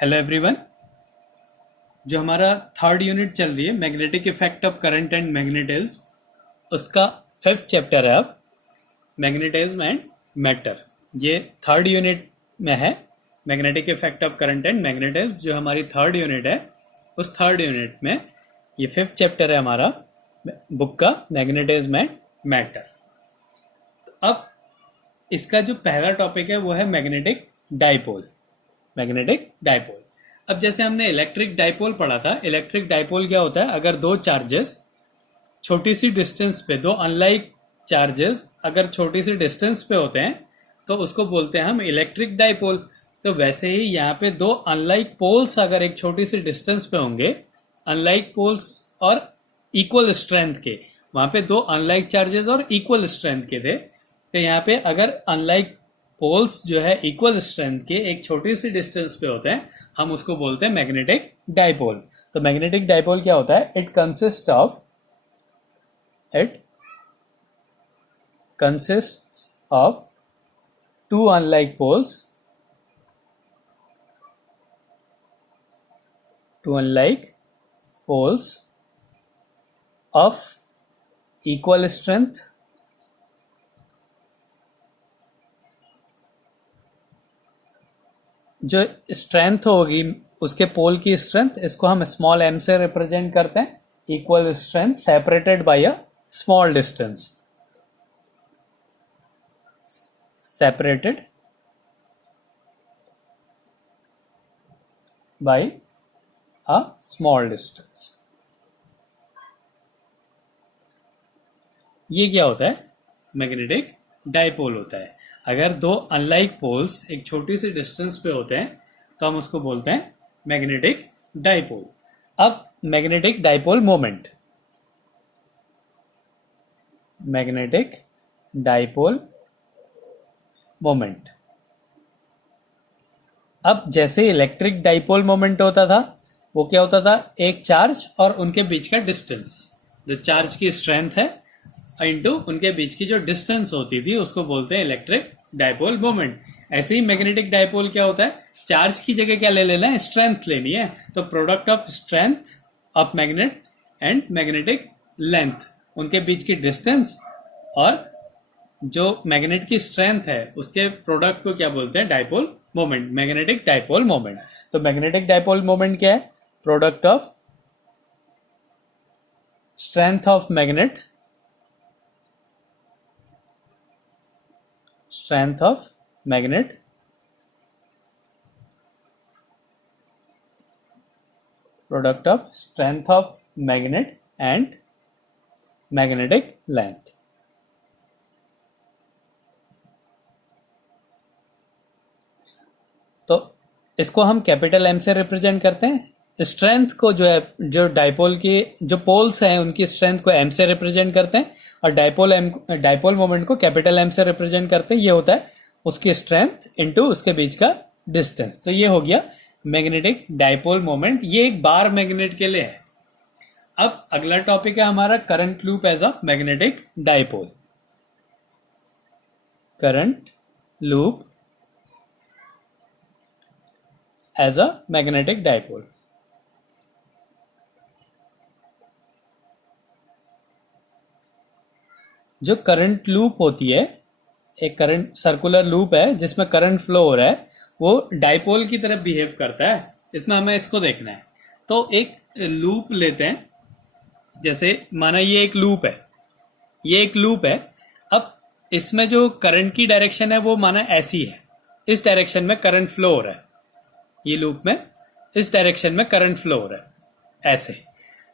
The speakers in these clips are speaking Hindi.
Hello everyone. जो हमारा थर्ड यूनिट चल रही है magnetic effect of current and magnetism, उसका फिफ्थ चैप्टर है अब मैग्नेटिज्म एंड मैटर। ये थर्ड यूनिट में है magnetic effect of current and magnetism. जो हमारी थर्ड यूनिट है उस थर्ड यूनिट में ये फिफ्थ चैप्टर है हमारा बुक का मैग्नेटिज्म एंड मैटर। अब इसका जो पहला टॉपिक है वो है मैग्नेटिक डाइपोल। मैग्नेटिक डाइपोल, अब जैसे हमने इलेक्ट्रिक डाइपोल पढ़ा था, इलेक्ट्रिक डाइपोल क्या होता है? अगर दो चार्जेस छोटी सी डिस्टेंस पे, दो अनलाइक चार्जेस अगर छोटी सी डिस्टेंस पे होते हैं तो उसको बोलते हैं हम इलेक्ट्रिक डाइपोल। तो वैसे ही यहाँ पे दो अनलाइक पोल्स अगर एक छोटी सी डिस्टेंस पे होंगे, अनलाइक पोल्स और इक्वल स्ट्रेंथ के, वहां पे दो अनलाइक चार्जेस और इक्वल स्ट्रेंथ के थे, तो यहाँ पे अगर अनलाइक पोल्स जो है इक्वल स्ट्रेंथ के एक छोटी सी डिस्टेंस पे होते हैं, हम उसको बोलते हैं मैग्नेटिक डाइपोल। तो मैग्नेटिक डाइपोल क्या होता है? It consist of two unlike poles, of equal strength जो स्ट्रेंथ होगी उसके पोल की स्ट्रेंथ, इसको हम स्मॉल m से रिप्रेजेंट करते हैं। Equal strength separated by a small distance, separated by a small distance. ये क्या होता है? मैग्नेटिक डाइपोल होता है। अगर दो अनलाइक पोल्स एक छोटी सी डिस्टेंस पे होते हैं तो हम उसको बोलते हैं मैग्नेटिक डाइपोल। अब magnetic dipole moment, magnetic dipole moment. अब जैसे इलेक्ट्रिक डाइपोल मोमेंट होता था, वो क्या होता था? एक चार्ज और उनके बीच का डिस्टेंस, जो चार्ज की स्ट्रेंथ है इंटू उनके बीच की जो डिस्टेंस होती थी, उसको बोलते हैं इलेक्ट्रिक डाइपोल मोमेंट। ऐसे ही मैग्नेटिक डाइपोल क्या होता है? चार्ज की जगह क्या ले लेना है? स्ट्रेंथ लेनी है। तो product of strength of magnet and magnetic length, उनके बीच की डिस्टेंस और जो मैग्नेट की स्ट्रेंथ है उसके प्रोडक्ट को क्या बोलते हैं? Dipole moment, magnetic dipole moment. तो मैग्नेटिक डाइपोल मोमेंट क्या है? Product of strength of magnet, strength of magnet product of strength of magnet and magnetic length। तो इसको हम कैपिटल एम से रिप्रेजेंट करते हैं। स्ट्रेंथ को जो है, जो डाइपोल की जो पोल्स हैं उनकी स्ट्रेंथ को एम से रिप्रेजेंट करते हैं, और डाइपोल मोमेंट को कैपिटल एम से रिप्रेजेंट करते हैं। ये होता है उसकी स्ट्रेंथ इनटू उसके बीच का डिस्टेंस। तो ये हो गया मैग्नेटिक डाइपोल मोमेंट। ये एक बार मैग्नेट के लिए है। अब अगला टॉपिक है हमारा current loop as a magnetic dipole. Current loop as a magnetic dipole. जो करंट लूप होती है, एक करंट सर्कुलर लूप है जिसमें करंट फ्लो हो रहा है, वो डाइपोल की तरफ बिहेव करता है। इसमें हमें इसको देखना है। तो एक लूप लेते हैं, जैसे माना ये एक लूप है, ये एक लूप है। अब इसमें जो करंट की डायरेक्शन है वो माना ऐसी है, इस डायरेक्शन में करंट फ्लो हो रहा है। ये लूप में इस डायरेक्शन में करंट फ्लो हो रहा है ऐसे।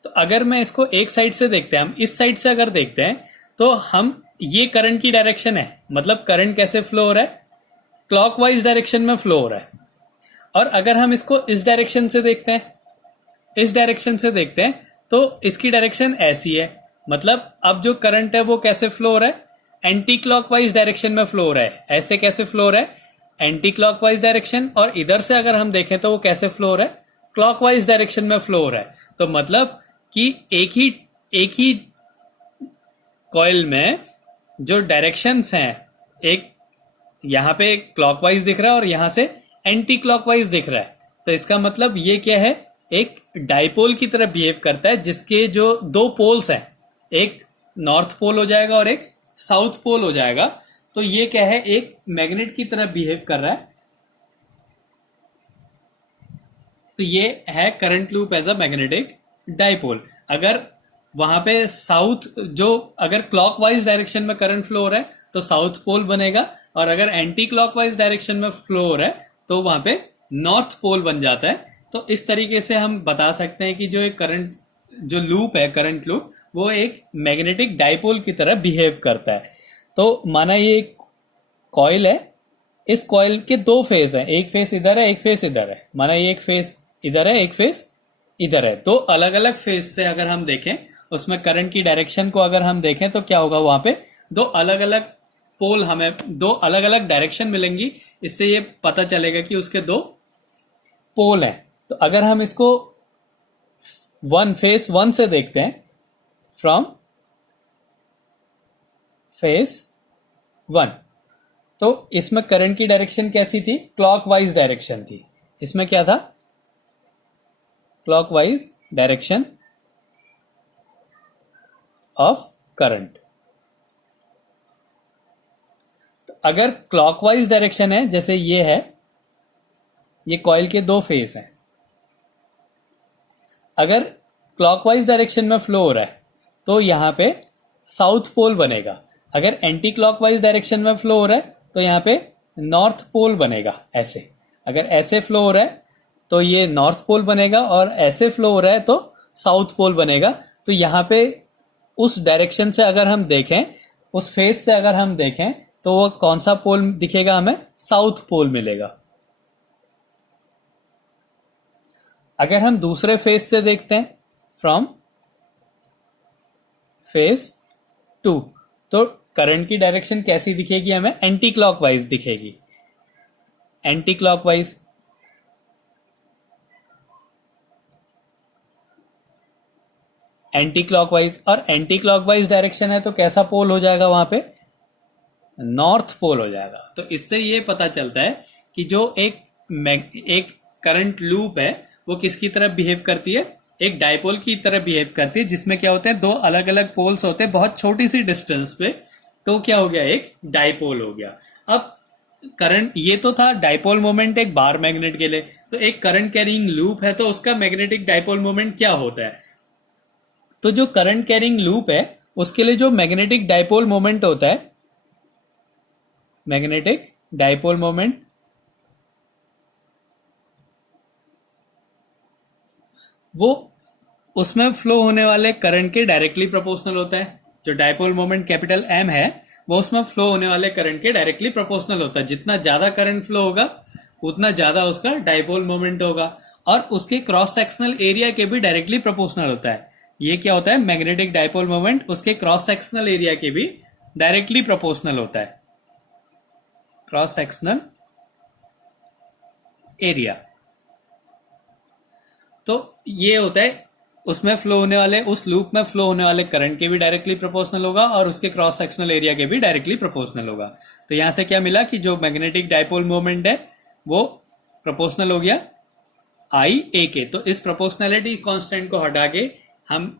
तो अगर मैं इसको एक साइड से देखते हैं, हम इस साइड से अगर देखते हैं तो हम, ये करंट की डायरेक्शन है, मतलब करंट कैसे फ्लो हो रहा है? क्लॉकवाइज डायरेक्शन में फ्लो हो रहा है। और अगर हम इसको इस डायरेक्शन से देखते हैं, इस डायरेक्शन से देखते हैं, तो इसकी डायरेक्शन ऐसी है। मतलब अब जो करंट है वो कैसे फ्लो हो रहा है? एंटी क्लॉकवाइज डायरेक्शन में फ्लो हो रहा है। ऐसे कैसे फ्लो हो रहा है? Anti clockwise direction. और इधर से अगर हम देखें तो वो कैसे फ्लो हो रहा है? क्लॉकवाइज डायरेक्शन में फ्लो हो रहा है। तो मतलब कि एक ही कॉइल में जो डायरेक्शंस हैं, एक यहां पे क्लॉकवाइज दिख रहा है और यहां से एंटी क्लॉकवाइज दिख रहा है। तो इसका मतलब ये क्या है, एक डाइपोल की तरह बिहेव करता है, जिसके जो दो पोल्स हैं, एक नॉर्थ पोल हो जाएगा और एक साउथ पोल हो जाएगा। तो ये क्या है, एक मैग्नेट की तरह बिहेव कर रहा है। तो ये है current loop as a magnetic dipole. अगर वहां पे साउथ, जो अगर क्लॉकवाइज डायरेक्शन में करंट फ्लो हो रहा है तो साउथ पोल बनेगा, और अगर एंटी क्लॉकवाइज डायरेक्शन में फ्लो हो रहा है तो वहां पे नॉर्थ पोल बन जाता है। तो इस तरीके से हम बता सकते हैं कि जो एक करंट, जो लूप है, करंट लूप, वो एक मैग्नेटिक डाइपोल की तरह बिहेव करता है। तो माना ये एक कॉइल है, इस कॉइल के दो फेस हैं, एक फेस इधर है, एक फेस इधर है। माना ये एक फेस इधर है, एक फेस इधर है। दो अलग अलग फेस से अगर हम देखें, उसमें करंट की डायरेक्शन को अगर हम देखें तो क्या होगा, वहां पे दो अलग अलग पोल, हमें दो अलग अलग डायरेक्शन मिलेंगी। इससे ये पता चलेगा कि उसके दो पोल हैं। तो अगर हम इसको फेस वन से देखते हैं, फ्रॉम फेस वन, तो इसमें करंट की डायरेक्शन कैसी थी, क्लॉकवाइज डायरेक्शन थी। इसमें क्या था, क्लॉकवाइज डायरेक्शन ऑफ करंट। तो अगर क्लॉकवाइज डायरेक्शन है, जैसे ये है, ये कॉइल के दो फेस हैं, अगर क्लॉकवाइज डायरेक्शन में फ्लो हो रहा है तो यहां पे साउथ पोल बनेगा। अगर एंटी क्लॉकवाइज डायरेक्शन में फ्लो हो रहा है तो यहां पे नॉर्थ पोल बनेगा। ऐसे अगर ऐसे फ्लो हो रहा है तो ये नॉर्थ पोल बनेगा, और ऐसे फ्लो हो रहा है तो साउथ पोल बनेगा। तो यहां पे उस डायरेक्शन से अगर हम देखें, उस फेस से अगर हम देखें, तो वो कौन सा पोल दिखेगा, हमें साउथ पोल मिलेगा। अगर हम दूसरे फेस से देखते हैं, फ्रॉम फेस टू, तो करंट की डायरेक्शन कैसी दिखेगी, हमें एंटी क्लॉकवाइज दिखेगी। एंटी क्लॉकवाइज, एंटी क्लॉकवाइज, और एंटी क्लॉकवाइज डायरेक्शन है तो कैसा पोल हो जाएगा वहां पे, नॉर्थ पोल हो जाएगा। तो इससे ये पता चलता है कि जो एक करंट लूप है वो किसकी तरह बिहेव करती है, एक डाइपोल की तरह बिहेव करती है, जिसमें क्या होते हैं, दो अलग अलग पोल्स होते हैं बहुत छोटी सी डिस्टेंस पे। तो क्या हो गया, एक डाइपोल हो गया। अब करंट, ये तो था डाइपोल मोमेंट एक बार मैग्नेट के लिए, तो एक करंट कैरिंग लूप है तो उसका मैग्नेटिक डाइपोल मोमेंट क्या होता है। तो जो करंट कैरिंग लूप है उसके लिए जो मैग्नेटिक डाइपोल मोमेंट होता है, मैग्नेटिक डाइपोल मोमेंट, वो उसमें फ्लो होने वाले करंट के डायरेक्टली प्रोपोर्शनल होता है। जो डाइपोल मोमेंट कैपिटल एम है वो उसमें फ्लो होने वाले करंट के डायरेक्टली प्रोपोर्शनल होता है। जितना ज्यादा करंट फ्लो होगा उतना ज्यादा उसका डाइपोल मोमेंट होगा, और उसके क्रॉस सेक्शनल एरिया के भी डायरेक्टली प्रोपोर्शनल होता है। ये क्या होता है, मैग्नेटिक डाइपोल मोमेंट उसके क्रॉस सेक्शनल एरिया के भी डायरेक्टली प्रोपोर्शनल होता है। क्रॉस सेक्शनल एरिया, तो ये होता है उसमें फ्लो होने वाले, उस लूप में फ्लो होने वाले करंट के भी डायरेक्टली प्रोपोर्शनल होगा और उसके क्रॉस सेक्शनल एरिया के भी डायरेक्टली प्रोपोर्शनल होगा। तो यहां से क्या मिला कि जो मैग्नेटिक डाइपोल मोमेंट है वो प्रोपोर्शनल हो गया आई ए के। तो इस प्रोपोर्शनैलिटी कांस्टेंट को हटा के हम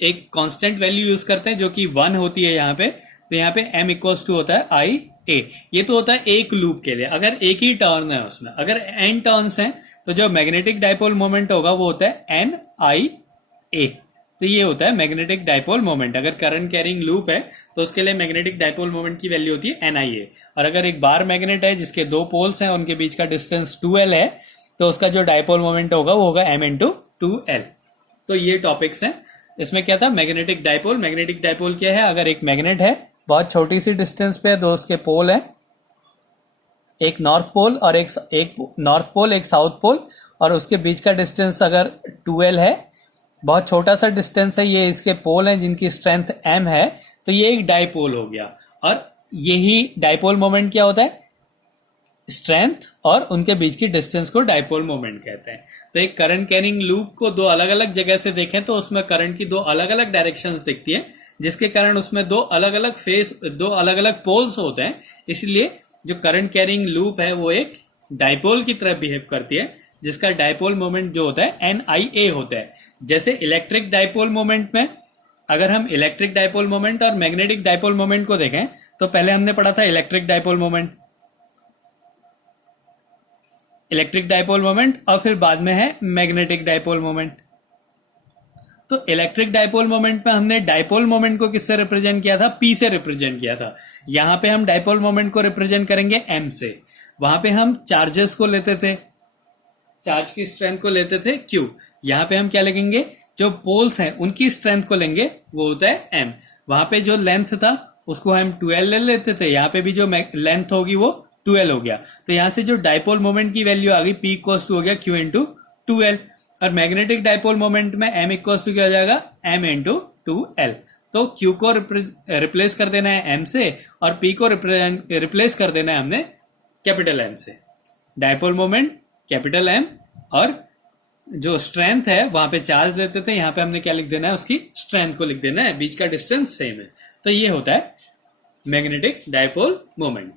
एक कांस्टेंट वैल्यू यूज करते हैं जो कि 1 होती है यहाँ पे। तो यहाँ पे m इक्वल्स टू होता है आई ए। ये तो होता है एक लूप के लिए, अगर एक ही टर्न है उसमें। अगर n टर्न्स हैं तो जो मैग्नेटिक डाइपोल मोमेंट होगा वो होता है n आई ए। तो ये होता है मैग्नेटिक डाइपोल मोमेंट। अगर करंट कैरिंग लूप है तो उसके लिए मैग्नेटिक डाइपोल मोमेंट की वैल्यू होती है NIA। और अगर एक बार मैग्नेट है जिसके दो पोल्स हैं, उनके बीच का डिस्टेंस 2L है, तो उसका जो डाइपोल मोमेंट होगा वो होगा m इंटू 2L। तो ये टॉपिक्स हैं। इसमें क्या था, मैग्नेटिक डाइपोल। मैग्नेटिक डाइपोल क्या है, अगर एक मैग्नेट है बहुत छोटी सी डिस्टेंस पे, दो उसके पोल है, एक नॉर्थ पोल और एक नॉर्थ पोल, एक साउथ पोल, और उसके बीच का डिस्टेंस अगर 2L है, बहुत छोटा सा डिस्टेंस है, ये इसके पोल हैं जिनकी स्ट्रेंथ m है, तो ये एक डाइपोल हो गया। और यही डाइपोल मोमेंट क्या होता है, स्ट्रेंथ और उनके बीच की डिस्टेंस को डाइपोल मोमेंट कहते हैं। तो एक करंट कैरिंग लूप को दो अलग अलग जगह से देखें तो उसमें करंट की दो अलग अलग डायरेक्शंस दिखती हैं, जिसके कारण उसमें दो अलग अलग फेस, दो अलग अलग पोल्स होते हैं। इसलिए जो करंट कैरिंग लूप है वो एक डाइपोल की तरह बिहेव करती है, जिसका डायपोल मोमेंट जो होता है NIA होता है। जैसे इलेक्ट्रिक डायपोल मोमेंट में, अगर हम इलेक्ट्रिक डायपोल मोमेंट और मैग्नेटिक डायपोल मोमेंट को देखें तो पहले हमने पढ़ा था इलेक्ट्रिक डायपोल मोमेंट, और फिर बाद में है मैग्नेटिक डायपोल मोमेंट। तो इलेक्ट्रिक डायपोल मोमेंट में हमने डायपोल मोमेंट को किससे रिप्रेजेंट किया था? P से रिप्रेजेंट किया था। यहां पे हम डायपोल मोमेंट को रिप्रेजेंट करेंगे M से। वहां पे हम चार्जेस को लेते थे, चार्ज की स्ट्रेंथ को लेते थे Q। यहां पे हम क्या लिखेंगे? जो पोल्स हैं उनकी स्ट्रेंथ को लेंगे, वो होता है M। वहां पे जो लेंथ था उसको हम 12 ले लेते थे, यहाँ पे भी जो लेंथ होगी वो 12 हो गया। तो यहां से जो डायपोल मोमेंट की वैल्यू आ गई P इक्वल्स टू हो गया Q इंटू 2L। और मैग्नेटिक डायपोल मोमेंट में M इक्वल्स टू क्या हो जाएगा? M into 2L। तो Q को रिप्लेस कर देना है M से और P को रिप्लेस कर देना है हमने कैपिटल M से। डायपोल मोमेंट कैपिटल M, और जो स्ट्रेंथ है वहां पे चार्ज लेते थे, यहाँ पे हमने क्या लिख देना है? उसकी स्ट्रेंथ को लिख देना है, बीच का डिस्टेंस सेम है। तो ये होता है मैग्नेटिक डायपोल मोमेंट।